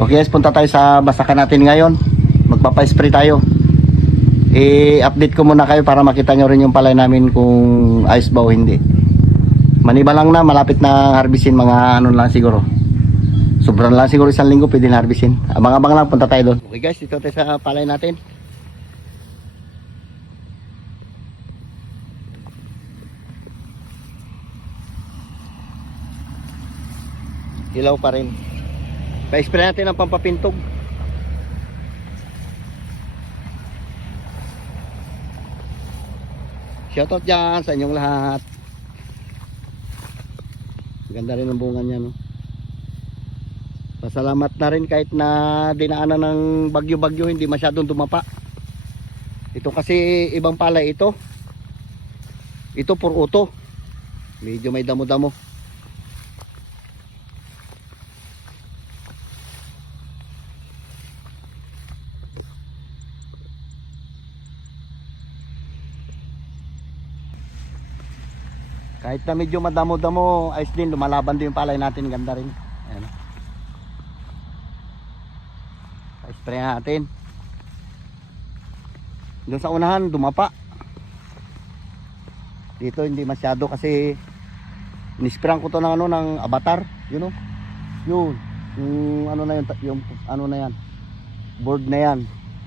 Okay guys, punta tayo sa basakan natin ngayon. Magpapa-spray tayo. I-update ko muna kayo para makita nyo rin yung palay namin kung ayos ba o hindi. Maniba lang na, malapit na harbisin, mga ano lang siguro. Sobrang lang siguro, isang linggo pwede na harbisin. Abang-abang lang, punta tayo doon. Okay guys, dito tayo sa palay natin. Ilaw pa rin. Pa-spray natin ang pampapintog. Shoutout dyan sa inyong lahat. Ganda rin ang bunga niya, no? Pasalamat na rin kahit na dinaanan ng bagyo-bagyo, hindi masyadong dumapa. Ito kasi ibang palay ito. Ito puro-uto. Medyo may damo-damo. Kahit na medyo madamo-damo, ayos din, lumalaban din yung palay natin, ganda rin. Ayan. Pa-spray natin. Doon sa unahan, dumapa. Dito hindi masyado kasi nisprayan ko to ng ano, ng avatar, yun know? Yun, yung ano na yun, yung ano na yan, board na yan.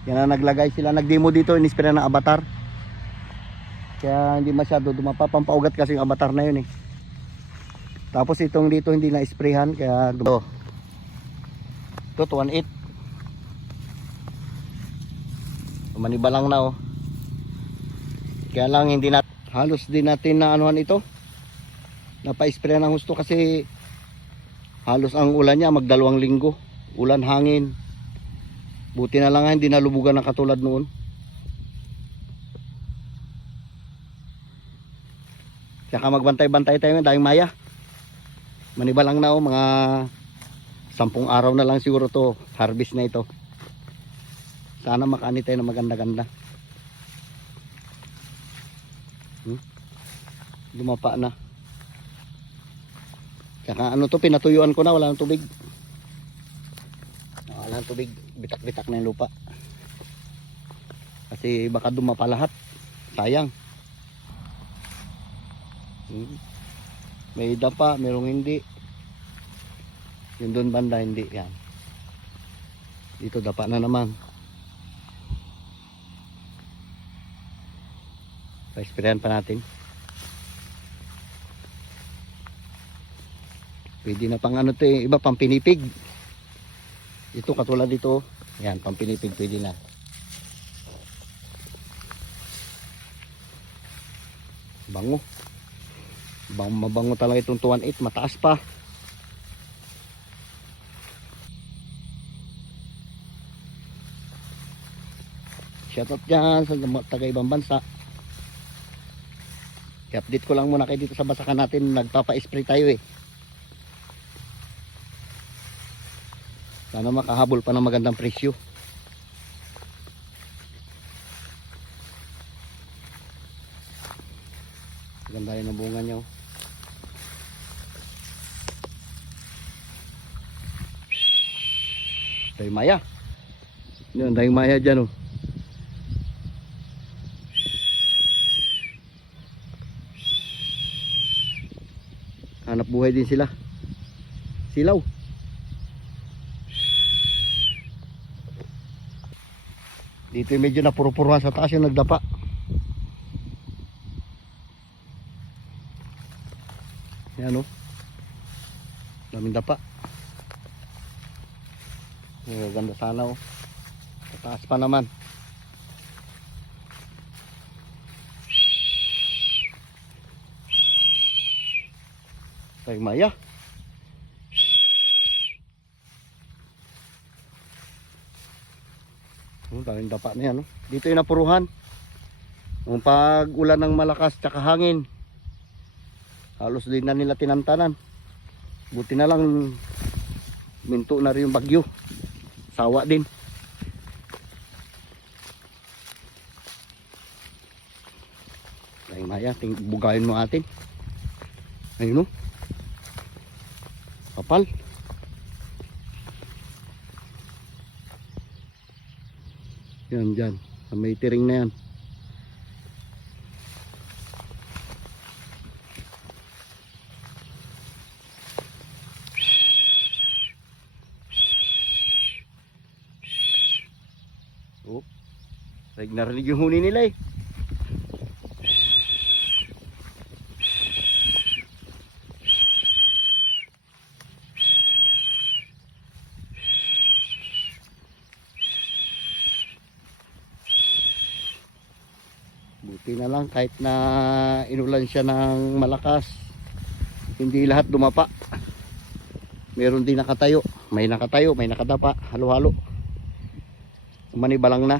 Yan na naglagay sila, nagdemo dito, nisprayan ng avatar. Kaya hindi masyado dumapa, pampaugat kasi yung avatar na yun eh. Tapos itong dito hindi na sprayhan kaya ito 218. Maniba lang na oh. Kaya lang hindi na halos din natin na anuhan ito. Napa-sprayan ng husto kasi halos ang ulan niya magdalawang linggo. Ulan, hangin. Buti na lang hindi nalubugan na katulad noon. Saka magbantay-bantay tayo, daming maya. Maniba lang na oh, mga 10 araw na lang siguro to, harvest na ito. Sana makaani tayo na maganda-ganda. Lumapa na. Saka ano to, pinatuyuan ko na, wala nang tubig. Wala nang tubig, bitak-bitak na yung lupa. Kasi baka dumapa lahat. Sayang. May dapa, merong hindi. Yung doon banda hindi yan. Dito dapa na naman. Pa-sprayan pa natin. Pwede na pang ano to eh, iba pang pinipig. Ito katulad dito, yan pang pinipig pwede na. Bango. Mabango talaga itong 218, mataas pa. Shoutout dyan sa taga ibang bansa. I-update ko lang muna kayo dito sa basakan natin, nagpapa-spray tayo eh. Sana makahabol pa ng magandang presyo. Ganda rin ang bunga niya oh. Dahil maya. Yun, dahil maya dyan oh. Hanap buhay din sila. Silaw. Dito medyo napuro-puruhan sa taas yung nagdapa. Yan oh. Daming dapa. Ganda sana oh. Taas pa naman. Ay maya. Daming dapa na yan oh. Dito yung napuruhan. Kung pag ulan ng malakas tsaka hangin, halos din na nila tinantanan. Buti na lang minto na rin yung bagyo. Sawa din. Ay maya, bugayin mo atin. Ayun o. Kapal. Yan dyan. Sa may tiring na yan. Oh. Narinig yung huni nila eh. Buti na lang kahit na inulan siya ng malakas, hindi lahat dumapa. Meron din nakatayo, may nakadapa, halo-halo. Manibalang na.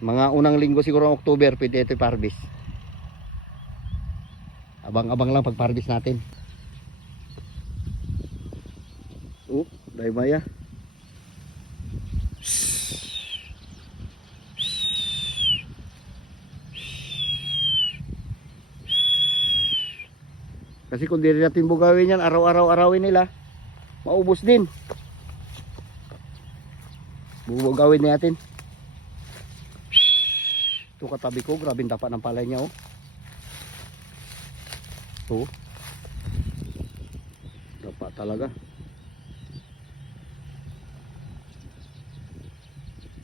Mga unang linggo siguro ng October pwede ito i-harvest. Abang-abang lang pag-harvest natin. Dahil maya. Kasi kung di rin natin bugawin yan, araw-araw-arawin nila, maubos din. Bubugawin natin. Ito katabi ko, grabing dapa ng palay niya oh. Ito. Dapa talaga.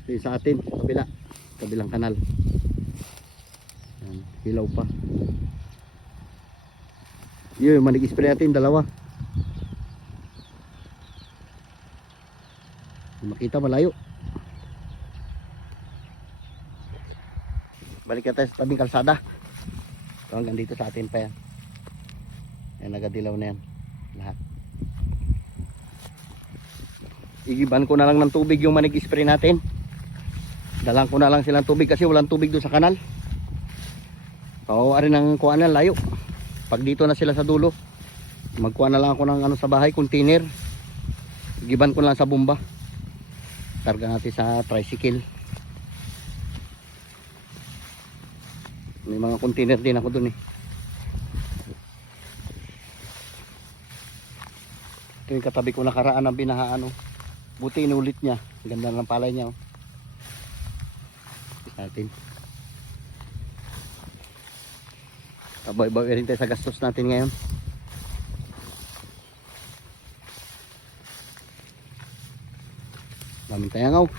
Ito sa atin, kabila. Kabilang kanal. Yan, hilaw pa. Yun, manig-spray natin, dalawa. Makita malayo. Balik na tayo sa tabing kalsada. So, hanggang dito sa atin pa yan. Yan, nagadilaw na yan. Lahat. Igiban ko na lang ng tubig yung manig-spray natin. Dalang ko na lang silang tubig kasi walang tubig doon sa kanal. Kawawa rin ang kuhaan na layo. Pag dito na sila sa dulo, magkuha na lang ako ng ano sa bahay, container. Giban ko lang sa bomba. Karga natin sa tricycle. May mga container din ako dun eh. Ito yung katabi ko nakaraan ng binahaan oh. Buti inulit niya. Ganda ng palay niya oh. Natin. Tabay-bay rin tayo sa gastos natin ngayon. Daming tayangaw.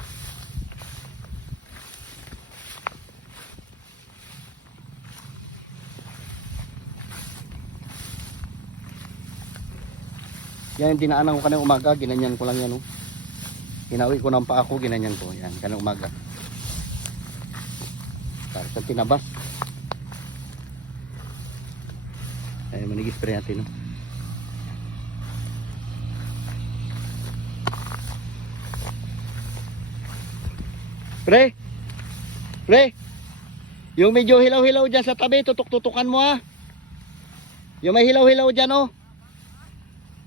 Yan yung dinaanan ko kanang umaga. Ginanyan ko lang yan oh. Hinawi ko ng paa ko. Ginanyan ko. Yan kanang umaga. Para sa tinabas. Ay, manig-spray natin no? Pre! Yung medyo hilaw-hilaw dyan sa tabi, tutok-tutukan mo ha. Yung may hilaw-hilaw dyan oh.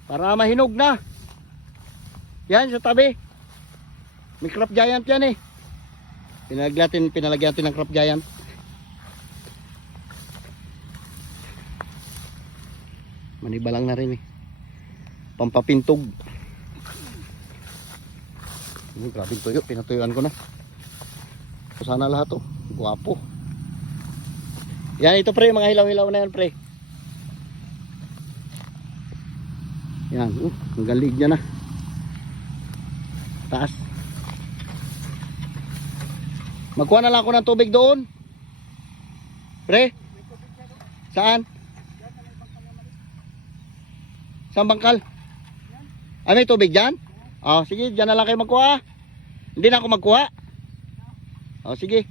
Para mahinog na. Yan sa tabi. May crop giant yan eh. Pinalagyan natin ng crop giant. Manibalang na rin eh. Pampapintog. Grabing tuyo. Pinatuyuan ko na. Sana lahat oh. Guwapo. Yan ito pre. Mga hilaw-hilaw na yan pre. Yan. Ang galig niya na. Taas. Magkuha na lang ako ng tubig doon. Pre. Saan? Saan bangkal? May tubig dyan? Oh, sige, dyan na lang kayo magkuha. Hindi na ako magkuha. Oh, sige.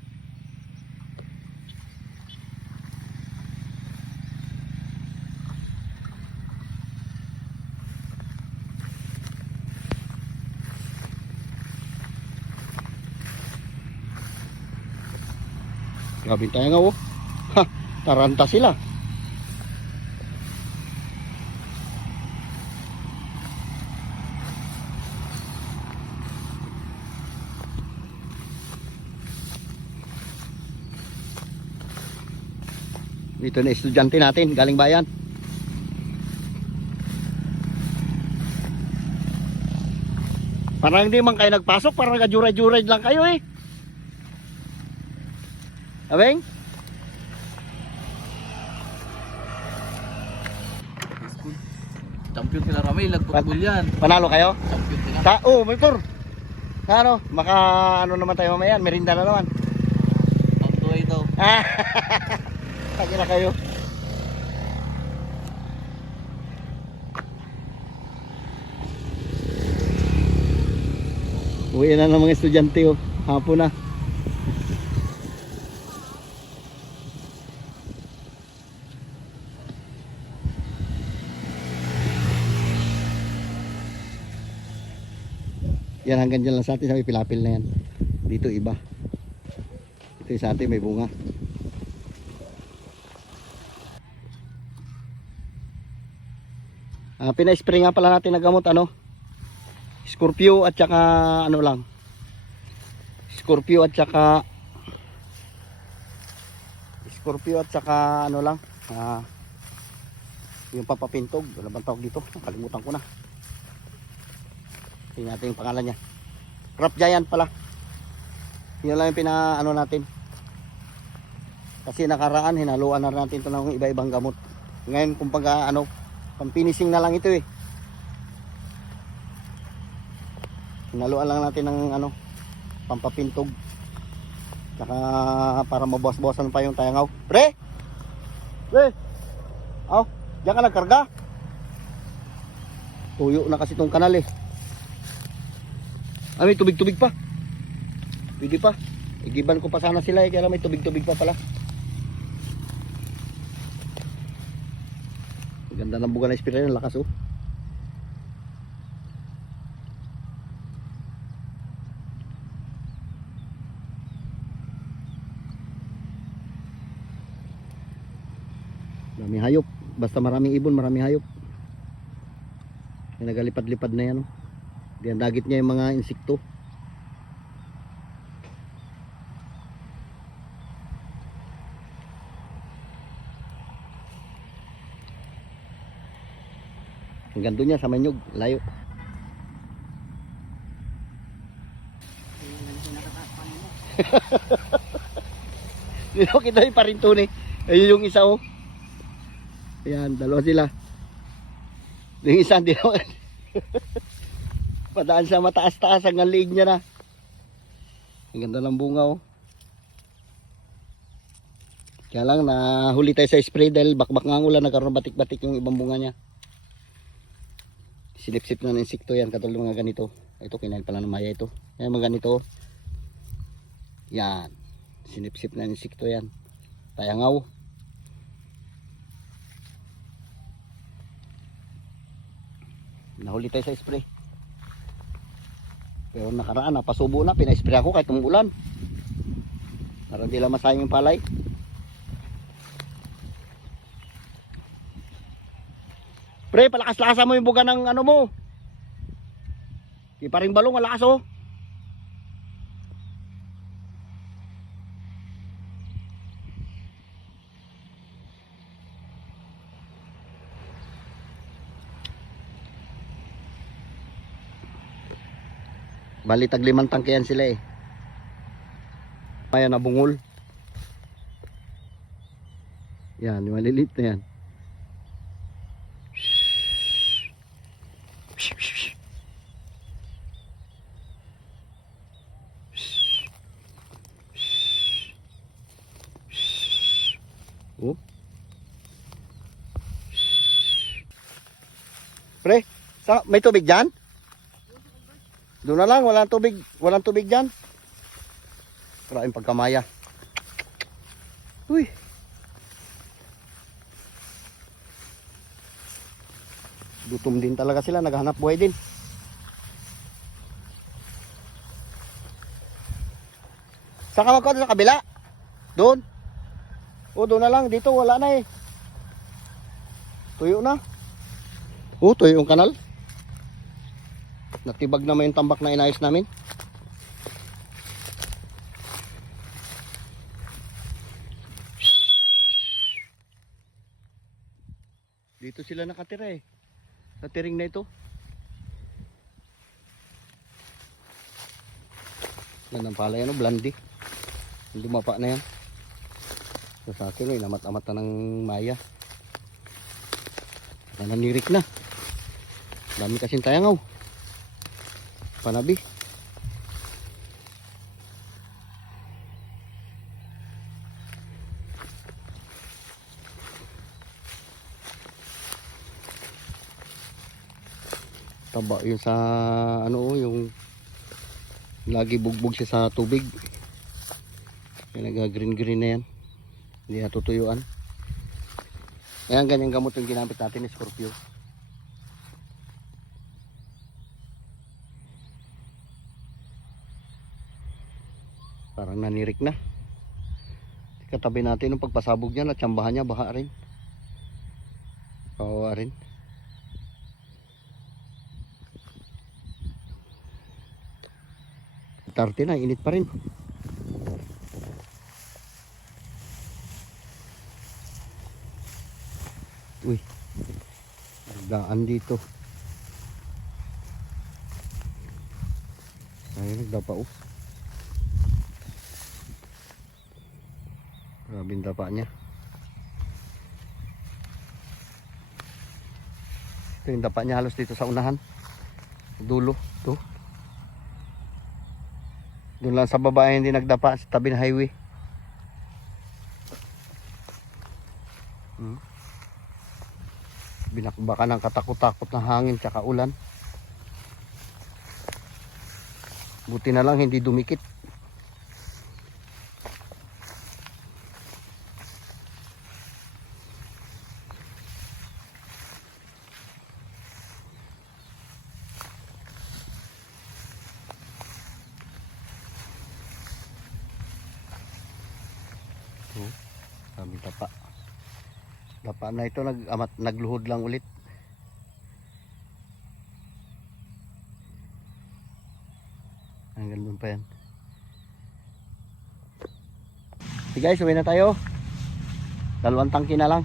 Grabe tayo nga oh. Ha, taranta sila. Dito na estudyante natin, galing bayan. Parang hindi man kayo nagpasok, parang nag-juray-juray lang kayo eh. Abeng? Champion sila Ramil, nagputbol yan. Panalo kayo? Champion sila. Motor. Ano, maka ano naman tayo mamaya, merinda na naman. Pagtuloy daw. Tagi na kayo. Uwi na ng mga estudyante oh. Hapon na. Yan hanggang dyan lang sa atin, sa may pilapil na yan. Dito iba. Ito sa atin may bunga. Pina-spray nga pala natin na gamot ano. Scorpio at saka ano lang. Scorpio at saka ano lang. Yung papapintog, ano bang tawag dito? Kalimutan ko na. Tingnan natin yung pangalan niya. Crop Giant pala. Yun lang yung ano natin. Kasi nakaraan hinaluan na natin ito ng iba-ibang gamot. Ngayon kumbaga ano, pang-finishing na lang ito eh. Hinaluan lang natin ng ano, pampapintog. Saka para mabawas-bawasan pa yung tayangaw. Pre! Pre! Diyan ka nagkarga? Tuyo na kasi itong kanal eh. May tubig-tubig pa. Pwede pa. Igiban ko pa sana sila eh. Kaya may tubig-tubig pa pala. Ganda ng buga na spray ng lakas oh. Maraming hayop. Basta maraming ibon, maraming hayop. May nagalipad-lipad na yan oh. Diyan dagit niya yung mga insekto. Hanggang doon niya sa Manyog, layo. Dito kita yung parintone. Ayun yung isa oh. Ayan, dalawa sila. Yung isa hindi naman. Padaan sa mataas-taas hanggang liig niya na. Ang ganda ng bunga oh. Kaya lang nahuli tayo sa spray dahil bakbak nga ang ulan, nagkaroon batik-batik yung ibang bunga niya. Silip-sip na ng insekto yan, katulad mga ganito. Ito kinain pala ng maya ito. Yan mga ganito. Yan. Sinip-sip na ng insekto yan. Tayangaw. Nahuli tayo sa spray. Pero nakaraan, napasubo na, pina-spray ako kahit umulan. Para hindi lang masayang yung palay. Pre, palakas-lakasan mo yung buga ng ano mo. Di pa rin balong, malakas oh. Bali tag 5 tangke yan sila eh. Maya na bungol. Yan, yung maliliit na yan. Oh. Pre, may tubig dyan? Doon na lang, walang tubig dyan. Maraming pagkamaya. Uy. Gutom din talaga sila, naghahanap buhay din. Saan ka magkano sa kabila? Doon? O doon na lang, dito wala na eh. Tuyo na. O, tuyo yung kanal. Natibag naman yung tambak na inayos namin. Dito sila nakatira eh. Sa tiring na ito. Yan ang palay, ano, blandi. Yung dumapa na yan. So, sa akin, namat-amat na ng maya. Nananirik na. Dami kasing tayangaw. Panabi. Taba yun sa ano, yung lagi bugbog siya sa tubig. Kaya nag-green green na yan. Hindi natutuyuan. Ayan, ganyang gamot yung ginamit natin ni Scorpio. Parang nanirik na. Katabi natin yung pagpasabog niya, natsambahan niya, baha rin. Kawawa rin. Tarte na, init pa rin. Uy, nagdaan dito. Ay, nagdapa oh. Grabing dapa niya. Ito yung dapa niya halos dito sa unahan. Dulo, to. Doon lang sa baba hindi nagdapa sa tabi ng highway. Binakbakan ng katakot-takot na hangin tsaka ulan. Buti na lang hindi dumikit. Sabi tapa. Dapa na ito nagluhod lang ulit. Hanggang doon pa yan. Okay guys, uwi na tayo. 2 tangke na lang.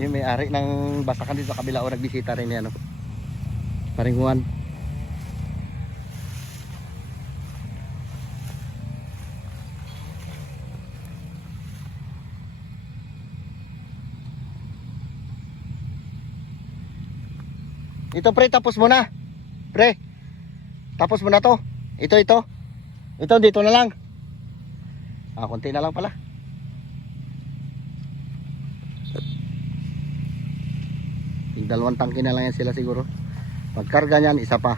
Yung may-ari ng basakan dito sa kabila o nagbisita rin yan. Paring Juan. Ito pre, tapos mo na. Pre, tapos mo na to. Ito. Ito, dito na lang. Konti na lang pala. Yung 2 tangke na lang yan sila siguro. Pagkarga niyan, isa pa.